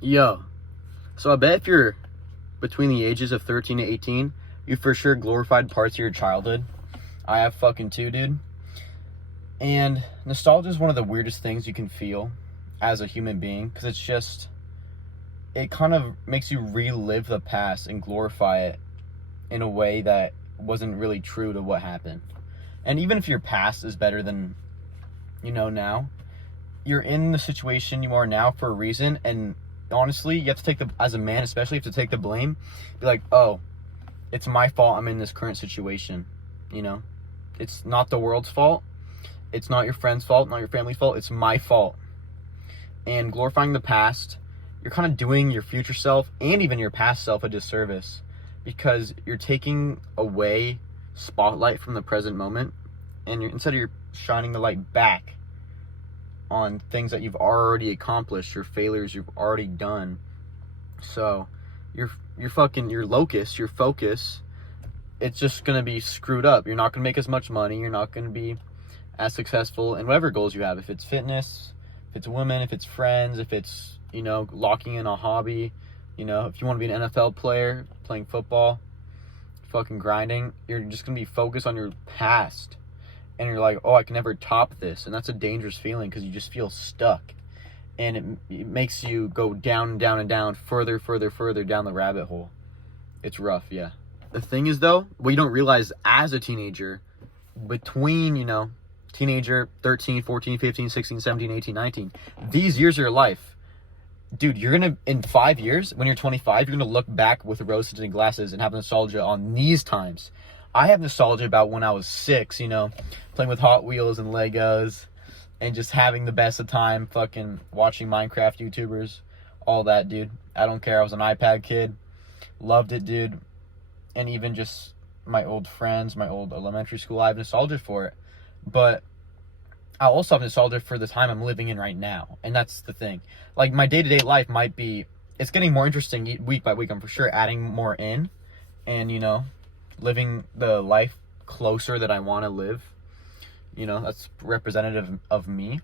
Yo, so I bet if you're between the ages of 13 to 18, you for sure glorified parts of your childhood. I have fucking too, dude. And nostalgia is one of the weirdest things you can feel as a human being, because it kind of makes you relive the past and glorify it in a way that wasn't really true to what happened. And even if your past is better than now, you're in the situation you are now for a reason. And honestly, you have to take as a man especially, you have to take the blame. Be like, oh, it's my fault I'm in this current situation. It's not the world's fault. It's not your friend's fault, not your family's fault. It's my fault. And glorifying the past, you're kind of doing your future self and even your past self a disservice, because you're taking away spotlight from the present moment, and instead you're shining the light back on things that you've already accomplished, your failures you've already done. So your locus, your focus, it's just gonna be screwed up. You're not gonna make as much money. You're not gonna be as successful in whatever goals you have. If it's fitness, if it's women, if it's friends, if it's locking in a hobby, if you want to be an NFL player, playing football, fucking grinding, you're just gonna be focused on your past. And you're like, oh, I can never top this. And that's a dangerous feeling, because you just feel stuck. And it makes you go down and down and down, further down the rabbit hole. It's rough, yeah. The thing is, though, what you don't realize as a teenager, between, teenager, 13, 14, 15, 16, 17, 18, 19, these years of your life, dude, you're going to, in 5 years, when you're 25, you're going to look back with rose-tinted glasses and have nostalgia on these times. I have nostalgia about when I was 6, playing with Hot Wheels and Legos and just having the best of time, fucking watching Minecraft YouTubers, all that, dude. I don't care. I was an iPad kid. Loved it, dude. And even just my old friends, my old elementary school, I have nostalgia for it. But I also have nostalgia for the time I'm living in right now. And that's the thing. Like, my day-to-day life it's getting more interesting week by week. I'm for sure adding more in. And, living the life closer that I want to live. That's representative of me.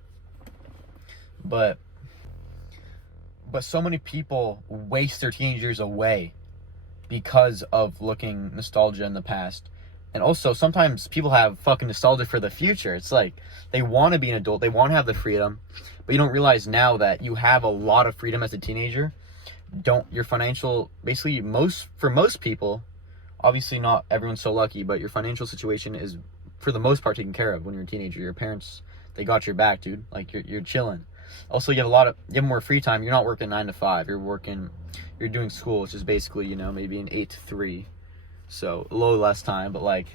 But so many people waste their teenage years away because of looking nostalgia in the past. And also, sometimes people have fucking nostalgia for the future. It's like, they want to be an adult, they want to have the freedom, but you don't realize now that you have a lot of freedom as a teenager. Your financial, basically, for most people, obviously not everyone's so lucky, but your financial situation is, for the most part, taken care of when you're a teenager. Your parents, they got your back, dude. Like, you're chilling. Also, you have more free time. You're not working 9 to 5. You're doing school, which is basically, maybe an 8 to 3. So a little less time, but like,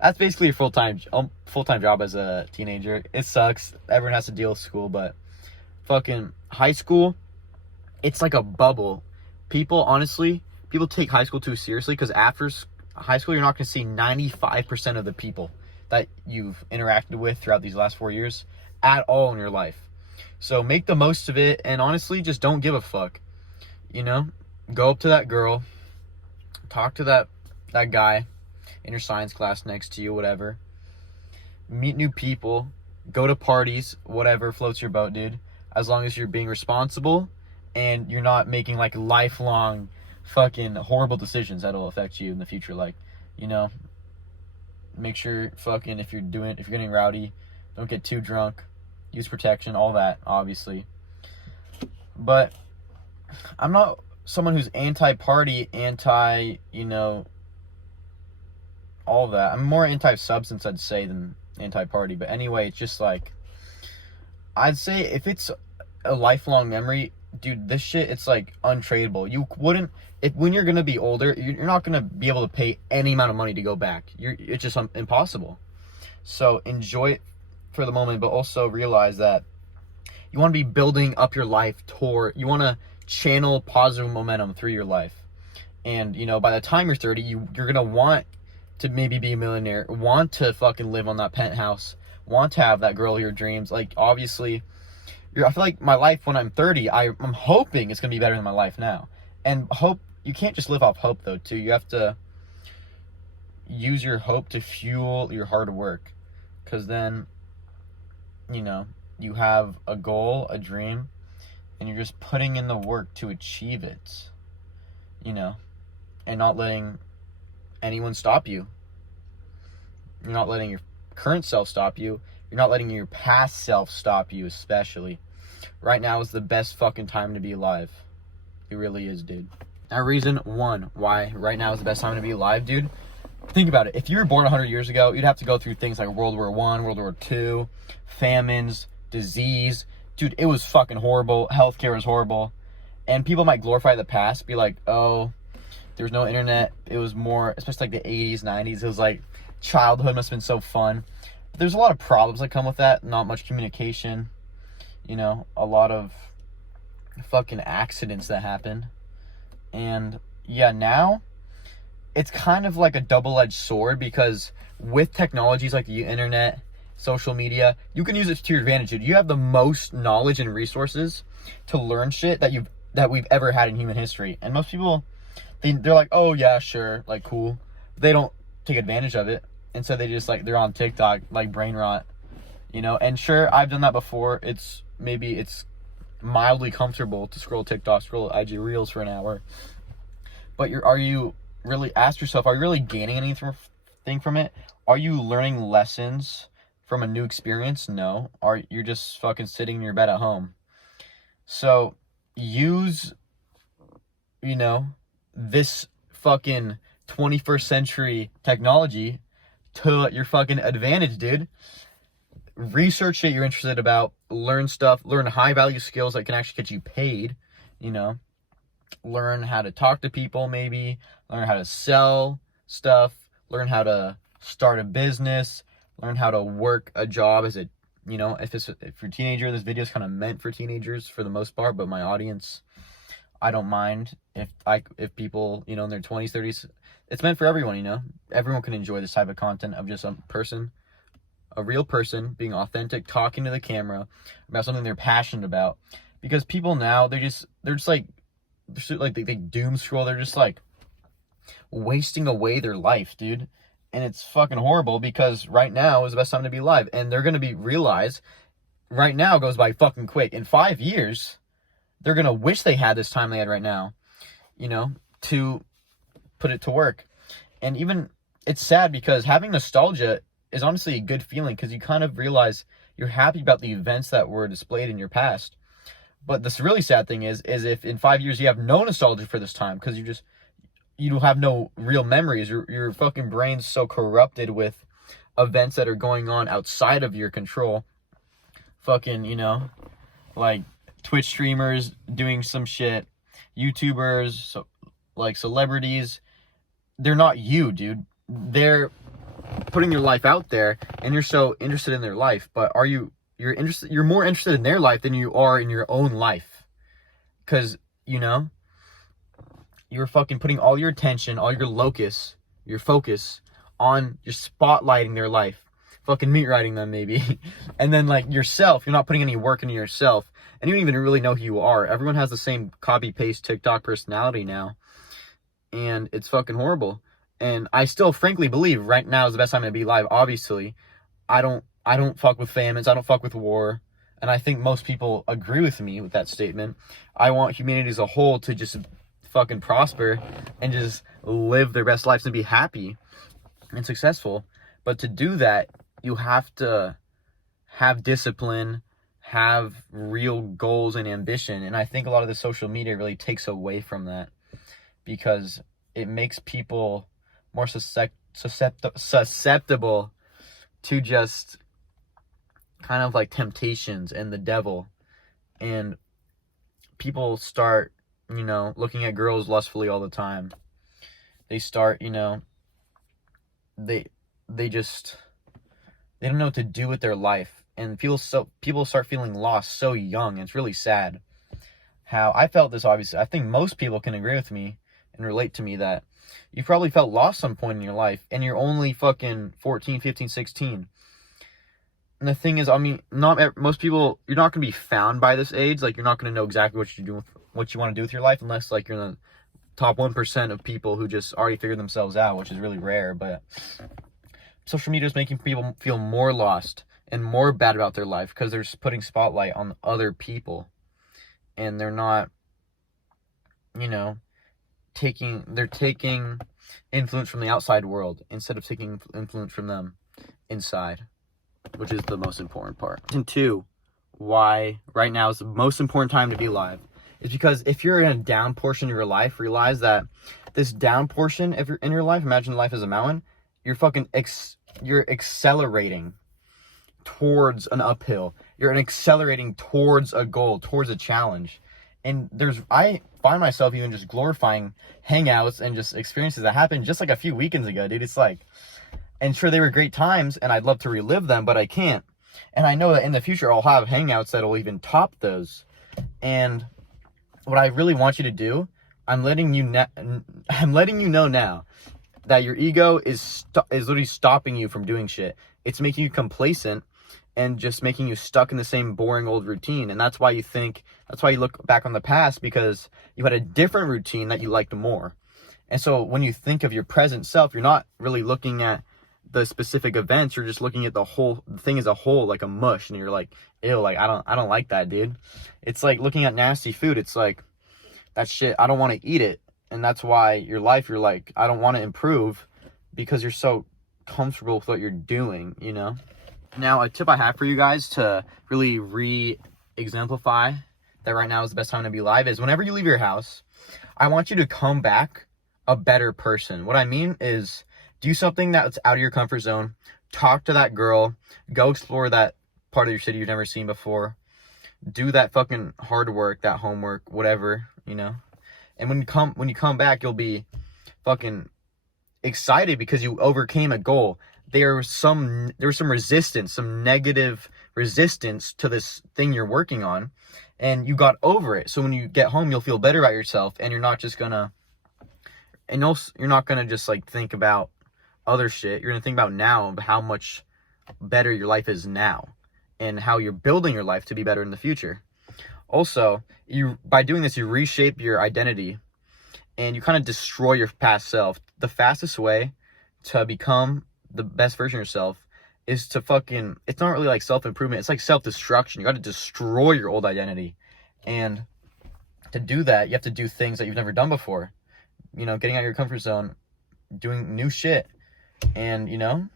that's basically your full-time job as a teenager. It sucks. Everyone has to deal with school, but fucking high school, it's like a bubble. People take high school too seriously, because after high school, you're not going to see 95% of the people that you've interacted with throughout these last 4 years at all in your life. So make the most of it, and honestly, just don't give a fuck. Go up to that girl, talk to that guy in your science class next to you, whatever. Meet new people, go to parties, whatever floats your boat, dude. As long as you're being responsible and you're not making like lifelong fucking horrible decisions that'll affect you in the future. Like, make sure fucking, if you're getting rowdy, don't get too drunk, use protection, all that, obviously. But I'm not someone who's anti-party, all that. I'm more anti-substance, I'd say, than anti-party. But anyway, it's just like, I'd say if it's a lifelong memory, dude, this shit, it's like untradeable. When you're gonna be older, you're not gonna be able to pay any amount of money to go back. It's just impossible. So enjoy it for the moment, but also realize that you want to be building up your life you want to channel positive momentum through your life. And, by the time you're 30, you're gonna want to maybe be a millionaire, want to fucking live on that penthouse, want to have that girl of your dreams. Like, obviously, I feel like my life when I'm 30, I'm hoping it's going to be better than my life now. And hope, you can't just live off hope, though, too. You have to use your hope to fuel your hard work. Because then, you have a goal, a dream, and you're just putting in the work to achieve it, and not letting anyone stop you. You're not letting your current self stop you. You're not letting your past self stop you, especially. Right now is the best fucking time to be alive. It really is, dude. Now, reason one why right now is the best time to be alive, dude. Think about it. If you were born 100 years ago, you'd have to go through things like World War I, World War II, famines, disease. Dude, it was fucking horrible. Healthcare was horrible. And people might glorify the past, be like, oh, there was no internet. It was more, especially like the 80s, 90s. It was like childhood must have been so fun. But there's a lot of problems that come with that. Not much communication. A lot of fucking accidents that happen. And yeah, now it's kind of like a double-edged sword, because with technologies like the internet, social media, you can use it to your advantage, dude. You have the most knowledge and resources to learn shit that we've ever had in human history. And most people, they're like, oh yeah, sure, like cool. They don't take advantage of it. And so they just they're on TikTok, like brain rot, and sure, I've done that before. It's mildly comfortable to scroll TikTok, scroll IG Reels for an hour. But are you really, ask yourself, are you really gaining anything from it? Are you learning lessons from a new experience? No. You're just fucking sitting in your bed at home. So use, this fucking 21st century technology to your fucking advantage, dude. Research shit you're interested about, learn high value skills that can actually get you paid, learn how to talk to people, maybe learn how to sell stuff, learn how to start a business, learn how to work a job if you're a teenager. This video is kind of meant for teenagers for the most part, but my audience, I don't mind if people, in their 20s, 30s, it's meant for everyone, everyone can enjoy this type of content of just a real person being authentic, talking to the camera about something they're passionate about. Because people now, they doom scroll. They're just wasting away their life, dude. And it's fucking horrible, because right now is the best time to be alive. And they're going to realize right now goes by fucking quick. In 5 years, they're going to wish they had this time they had right now, to put it to work. And even, it's sad, because having nostalgia is honestly a good feeling, because you kind of realize you're happy about the events that were displayed in your past. But this really sad thing is if in 5 years you have no nostalgia for this time, because you don't have no real memories. Your fucking brain's so corrupted with events that are going on outside of your control. Fucking, like Twitch streamers doing some shit, YouTubers, celebrities. They're not you, dude. They're putting your life out there, and you're so interested in their life. But you're more interested in their life than you are in your own life. Because, you're fucking putting all your attention, all your focus on, you're spotlighting their life. Fucking meat riding them, maybe. And then, yourself, you're not putting any work into yourself. And you don't even really know who you are. Everyone has the same copy-paste TikTok personality now. And it's fucking horrible. And I still frankly believe right now is the best time to be alive. Obviously, I don't fuck with famines. I don't fuck with war. And I think most people agree with me with that statement. I want humanity as a whole to just fucking prosper and just live their best lives and be happy and successful. But to do that, you have to have discipline, have real goals and ambition. And I think a lot of the social media really takes away from that, because it makes people more susceptible to just kind of temptations and the devil. And people start, looking at girls lustfully all the time. They start, they don't know what to do with their life. And people start feeling lost so young. It's really sad how I felt this, obviously. I think most people can agree with me and relate to me that you probably felt lost some point in your life, and you're only fucking 14, 15, 16. And the thing is, most people, you're not going to be found by this age. You're not going to know exactly what you want to do with your life, unless you're in the top 1% of people who just already figured themselves out, which is really rare. But social media is making people feel more lost and more bad about their life, because they're just putting spotlight on other people. and they're not, you know, they're taking influence from the outside world instead of taking influence from them inside, which is the most important part. And two, why right now is the most important time to be alive is because if you're in a down portion of your life, realize that this down portion, if you're in your life, imagine life as a mountain, you're fucking you're accelerating towards an uphill. You're accelerating towards a goal, towards a challenge. And I find myself even just glorifying hangouts and just experiences that happened just like a few weekends ago, dude. It's like, and sure, they were great times and I'd love to relive them, but I can't. And I know that in the future I'll have hangouts that'll even top those. And what I really want you to do, I'm letting you know now that your ego is literally stopping you from doing shit. It's making you complacent and just making you stuck in the same boring old routine. And that's why you look back on the past, because you had a different routine that you liked more. And so when you think of your present self, you're not really looking at the specific events, you're just looking at the whole thing as a whole, like a mush, and you're like, ew, like I don't like that, dude. It's like looking at nasty food. It's like, that shit, I don't want to eat it. And that's why your life, you're like, I don't want to improve, because you're so comfortable with what you're doing, you know? Now, a tip I have for you guys to really re-exemplify that right now is the best time to be alive is whenever you leave your house, I want you to come back a better person. What I mean is do something that's out of your comfort zone. Talk to that girl. Go explore that part of your city you've never seen before. Do that fucking hard work, that homework, whatever, you know? And when you come back, you'll be fucking excited because you overcame a goal. There was some resistance, some negative resistance to this thing you're working on, and you got over it. So when you get home, you'll feel better about yourself, and you're not gonna just like think about other shit. You're gonna think about now, of how much better your life is now, and how you're building your life to be better in the future. Also, by doing this, you reshape your identity, and you kind of destroy your past self. The fastest way to become the best version of yourself is to it's not really like self-improvement, it's like self-destruction. You got to destroy your old identity. And to do that, you have to do things that you've never done before. You know, getting out of your comfort zone, doing new shit. And, you know,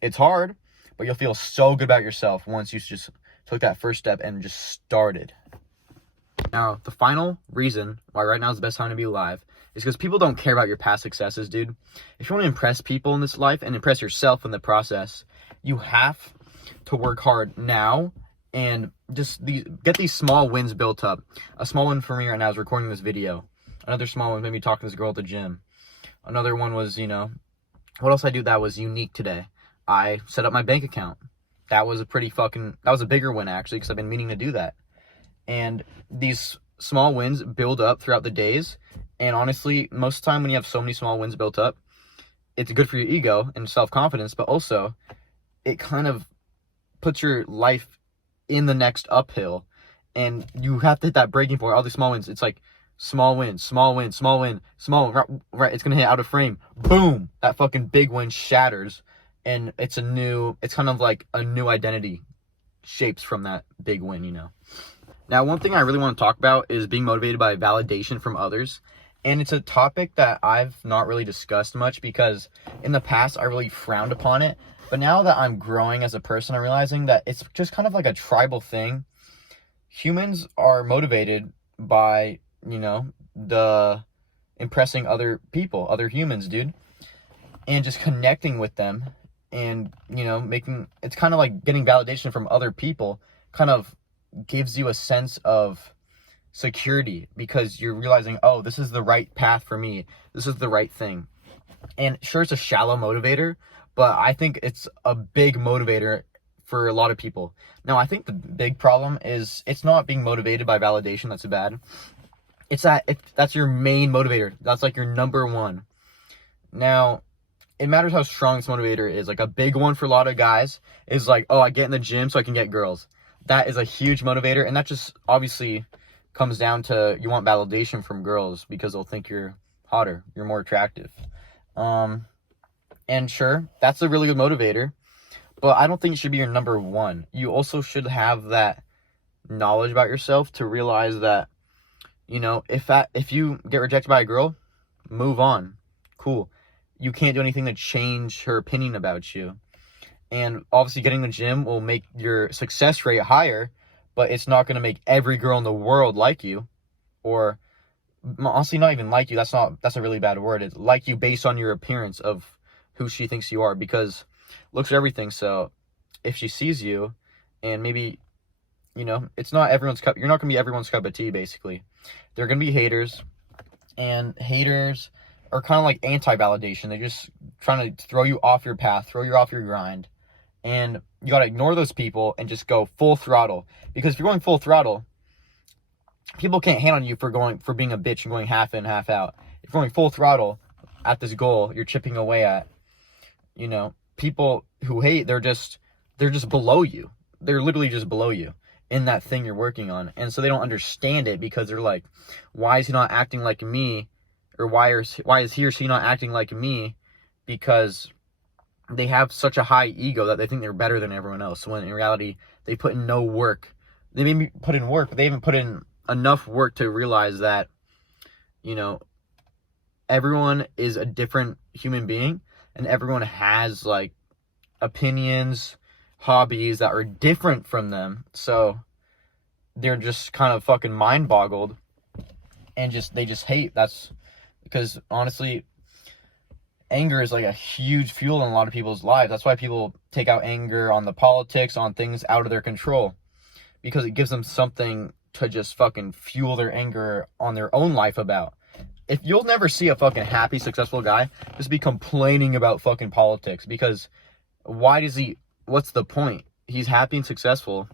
it's hard, but you'll feel so good about yourself once you just took that first step and just started. Now, the final reason why right now is the best time to be alive is because people don't care about your past successes, dude. If you want to impress people in this life and impress yourself in the process, you have to work hard now and just get these small wins built up. A small one for me right now is recording this video. Another small one, maybe talking to this girl at the gym. Another one was, you know, what else I do that was unique today? I set up my bank account. That was a bigger win, actually, because I've been meaning to do that. And these small wins build up throughout the days. And honestly, most of the time when you have so many small wins built up, it's good for your ego and self-confidence, but also it kind of puts your life in the next uphill. And you have to hit that breaking point. All these small wins, it's like small win, small win, small win, small win, right? It's going to hit out of frame. Boom! That fucking big win shatters. And it's kind of like a new identity shapes from that big win, you know? Now, one thing I really want to talk about is being motivated by validation from others. And it's a topic that I've not really discussed much because in the past I really frowned upon it. But now that I'm growing as a person, I'm realizing that it's just kind of like a tribal thing. Humans are motivated by, you know, the impressing other people, other humans, dude. And just connecting with them and, you know, it's kind of like getting validation from other people kind of gives you a sense of security because you're realizing, oh, this is the right path for me. This is the right thing. And sure, it's a shallow motivator, but I think it's a big motivator for a lot of people. Now, I think the big problem is it's not being motivated by validation that's bad. It's that's your main motivator. That's like your number one. Now, it matters how strong this motivator is. Like a big one for a lot of guys is like, oh, I get in the gym so I can get girls. That is a huge motivator, and that just obviously comes down to you want validation from girls because they'll think you're hotter, you're more attractive. And sure, that's a really good motivator, but I don't think it should be your number one. You also should have that knowledge about yourself to realize that, you know, if you get rejected by a girl, move on. Cool. You can't do anything to change her opinion about you. And obviously getting the gym will make your success rate higher, but it's not going to make every girl in the world like you. Or honestly, not even like you. That's a really bad word. It's like you based on your appearance of who she thinks you are, because looks are everything. So if she sees you and maybe, you know, it's not everyone's cup. You're not going to be everyone's cup of tea, basically. They're going to be haters, and haters are kind of like anti-validation. They're just trying to throw you off your path, throw you off your grind. And you got to ignore those people and just go full throttle. Because if you're going full throttle, people can't hate on you for being a bitch and going half in, half out. If you're going full throttle at this goal you're chipping away at, you know, people who hate, they're just below you. They're literally just below you in that thing you're working on. And so they don't understand it, because they're like, why is he not acting like me? Or why is he or she not acting like me? Because they have such a high ego that they think they're better than everyone else, when in reality they put in no work. They maybe put in work, but they haven't put in enough work to realize that, you know, everyone is a different human being, and everyone has like opinions, hobbies that are different from them. So they're just kind of fucking mind boggled, and they just hate. That's because honestly, anger is like a huge fuel in a lot of people's lives. That's why people take out anger on the politics, on things out of their control, because it gives them something to just fucking fuel their anger on their own life about. If you'll never see a fucking happy, successful guy just be complaining about fucking politics, because what's the point? He's happy and successful.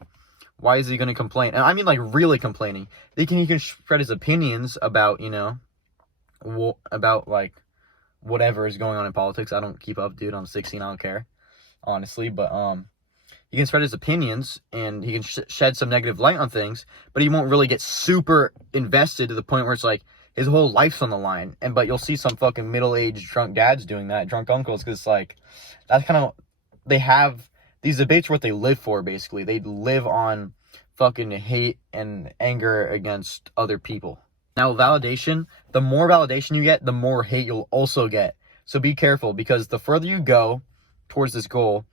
Why is he going to complain? And I mean, like, really complaining. He can spread his opinions about, you know, about like whatever is going on in politics. I don't keep up, dude. I'm 16. I don't care, honestly. But he can spread his opinions, and he can shed some negative light on things, but he won't really get super invested to the point where it's like his whole life's on the line. But you'll see some fucking middle-aged drunk dads doing that, drunk uncles, because like that's kind of, they have these debates, what they live for, basically. They live on fucking hate and anger against other people. Now, validation, the more validation you get, the more hate you'll also get. So be careful, because the further you go towards this goal,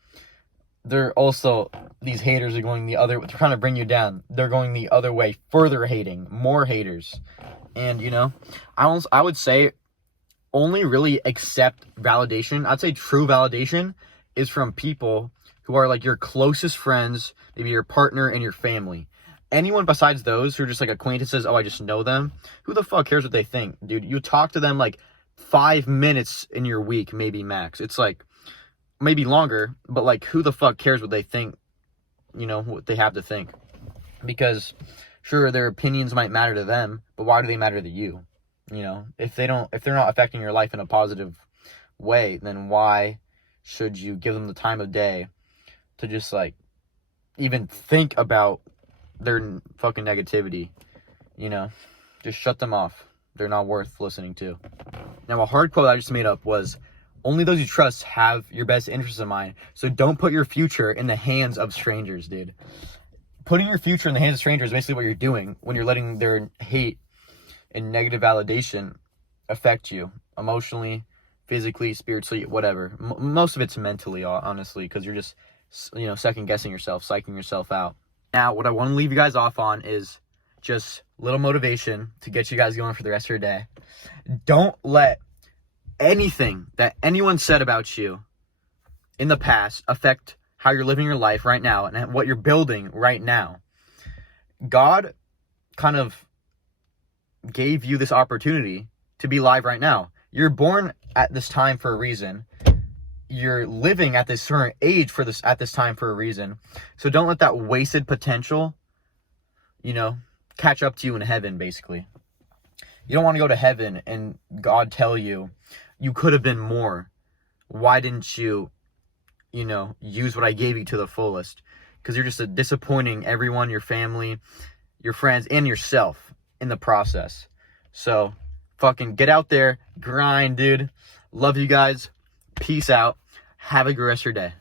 these haters are going the other, they're trying to bring you down. They're going the other way, further hating, more haters. And, you know, I would say only really accept validation. I'd say true validation is from people who are like your closest friends, maybe your partner and your family. Anyone besides those who are just like acquaintances, oh, I just know them, who the fuck cares what they think, dude? You talk to them like 5 minutes in your week, maybe max. It's like, maybe longer, but like, who the fuck cares what they think, you know, what they have to think? Because sure, their opinions might matter to them, but why do they matter to you? You know, if they're not affecting your life in a positive way, then why should you give them the time of day to just like even think about their fucking negativity? You know, just shut them off. They're not worth listening to. Now, a hard quote I just made up was, only those you trust have your best interests in mind. So don't put your future in the hands of strangers, dude. Putting your future in the hands of strangers is basically what you're doing when you're letting their hate and negative validation affect you emotionally, physically, spiritually, whatever. Most of it's mentally, honestly, because you're just, you know, second guessing yourself, psyching yourself out. Now, what I want to leave you guys off on is just little motivation to get you guys going for the rest of your day. Don't let anything that anyone said about you in the past affect how you're living your life right now and what you're building right now. God kind of gave you this opportunity to be live right now. You're born at this time for a reason. You're living at this certain age at this time for a reason. So don't let that wasted potential, you know, catch up to you in heaven, basically. You don't want to go to heaven and God tell you, you could have been more. Why didn't you, you know, use what I gave you to the fullest? Because you're just disappointing everyone, your family, your friends, and yourself in the process. So fucking get out there, grind, dude. Love you guys. Peace out. Have a good rest of your day.